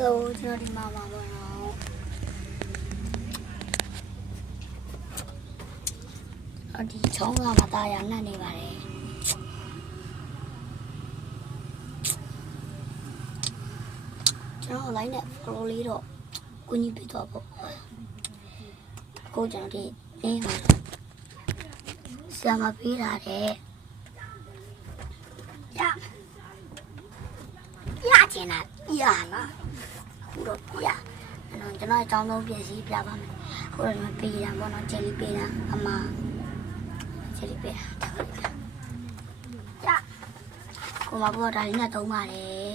Hello ကျွန်တော်ဒီမှာပါတော့ဒီချောင်းကမသားရနှံ့နေပါတယ်ကျွန်တော် line နဲ့ follow လေးတော့ကိုကြီးပြတော့ပေါ့ကိုကျွန်တော်ဒီနေမှာဆရာမပေးတာတဲ့ရချင်တာရလားခုတော့ပြကျွန်တော်အကြောင်းဆုံးပြည့်စည်ပြပါမယ်ခုတော့ကျွန်တော်ပေးရတာပေါ့နော်ဂျယ်လီပေးတာအမဂျယ်လီပေးတာကိုမဘောဒါလေးနဲ့သုံးပါတယ်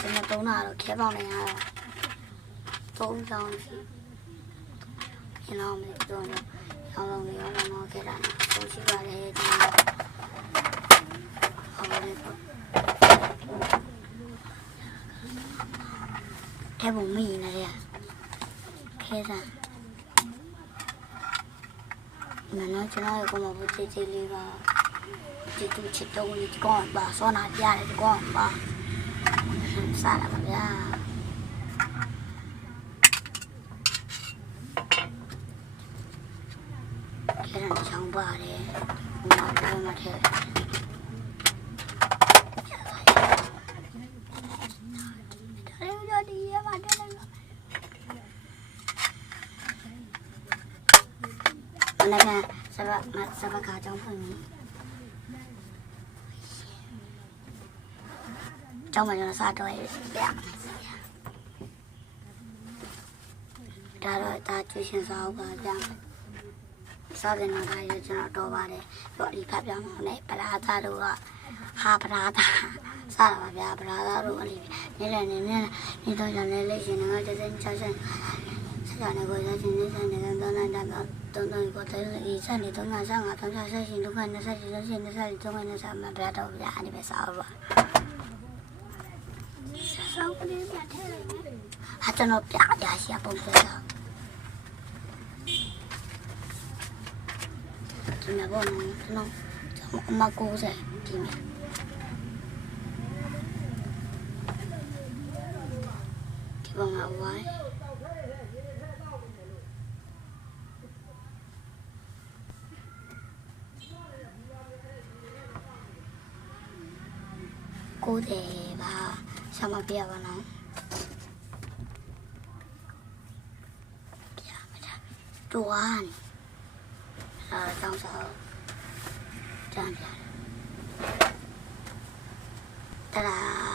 ကျွန်တော်သုံးတာတော့ခဲပေါင်းနေရတော့3ချောင်းရှိကျွန်တော်မေတော့ရောင်းလုံးရောင်းတော့ခဲ့တာတော့ရှိပါတယ်ကျွန်တော်ဟုတ်တယ်ခဲပုံမိနေတယ်ခဲစားမနော်ကျွန်တော်ကိုမဘောချစ်ချစ်လေးပါဒီတူချစ်တော့ဒီကောင်ပါစောနာပြရတယ်ဒီကောင်ပါစားလာပါဗျာခဲရံချောင်းပါတယ်ဟိုမှာတော့မထဲ那个什么卡张朋友，张朋友啥都会两，他最近烧个这样，烧的那他就知道多吧的，若离拍表呢，不拉他都了，哈不拉他，啥了吧不拉他都离，你都想那类型那个就是你就是。像那个在今天在那个等一个在以前的东岸上啊，等下事情都看那事情都现在事情都看那什么不要到家里面烧吧。烧不了别太了，还真的别家下不得了。今天不能我妈姑在里面。地方好歪。ကိုတယ်ပါဆမပြပါနော်ပြမတာတွန်းတောင်းစားတန်းပြတလား